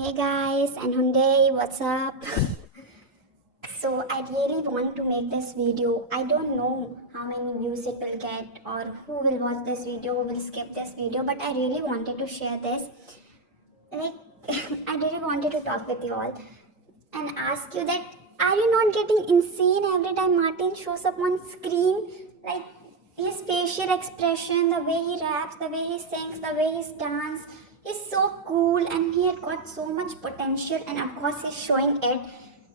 Hey guys, and Hyundai, what's up? So I really want to make this video. I don't know how many views it will get or who will watch this video, who will skip this video, but I really wanted to share this. Like, I really wanted to talk with you all and ask you that are you not getting insane every time Martin shows up on screen? Like, his facial expression, the way he raps, the way he sings, the way he dances, he's so cool and he had got so much potential, and of course he's showing it.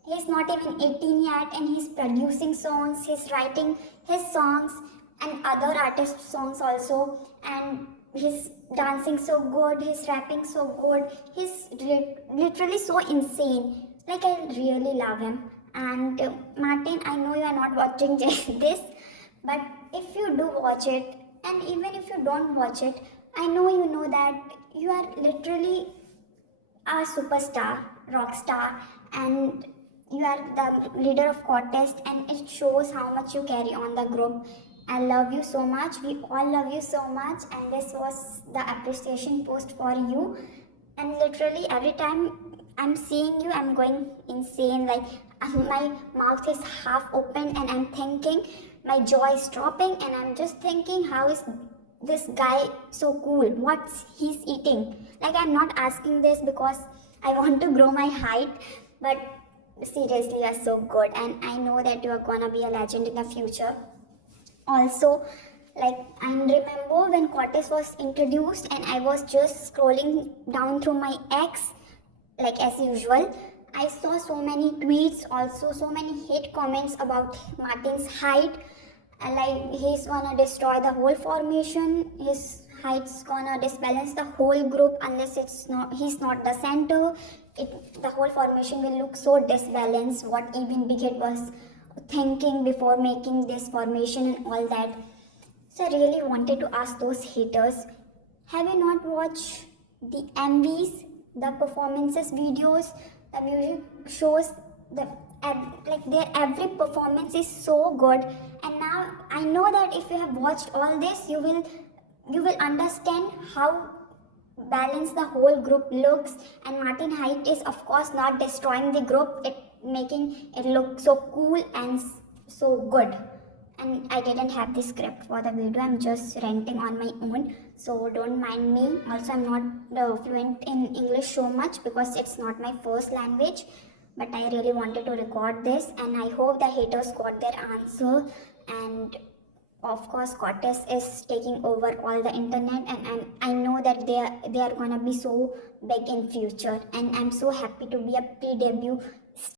He's not even 18 yet and he's producing songs, he's writing his songs and other artists' songs also, and he's dancing so good, he's rapping so good, he's literally so insane. Like, I really love him. And Martin, I know you are not watching this, but if you do watch it, and even if you don't watch it, I know you know that you are literally a superstar, rock star, and you are the leader of contest, and it shows how much you carry on the group. I love you so much. We all love you so much, and this was the appreciation post for you. And literally every time I'm seeing you, I'm going insane. Like, my mouth is half open, and I'm thinking my jaw is dropping, and I'm just thinking, how is this guy so cool? What's he's eating? Like, I'm not asking this because I want to grow my height, but seriously, you're so good, and I know that you are gonna be a legend in the future. Also, like, I remember when Cortez was introduced, and I was just scrolling down through my X, like as usual. I saw so many tweets, also so many hate comments about Martin's height. Like, he's gonna destroy the whole formation. His height's gonna disbalance the whole group unless he's not the center. The whole formation will look so disbalanced. What even Big Hit was thinking before making this formation and all that. So I really wanted to ask those haters, have you not watched the MVs, the performances videos, the music shows, like their every performance is so good. And now I know that if you have watched all this, you will understand how balanced the whole group looks. And Martin Height is of course not destroying the group, it making it look so cool and so good. And I didn't have the script for the video, I'm just ranting on my own, so don't mind me. Also, I'm not fluent in English so much because it's not my first language, but I really wanted to record this, and I hope the haters got their answer. And of course, Cortez is taking over all the internet, and I know that they are gonna be so big in future, and I'm so happy to be a pre-debut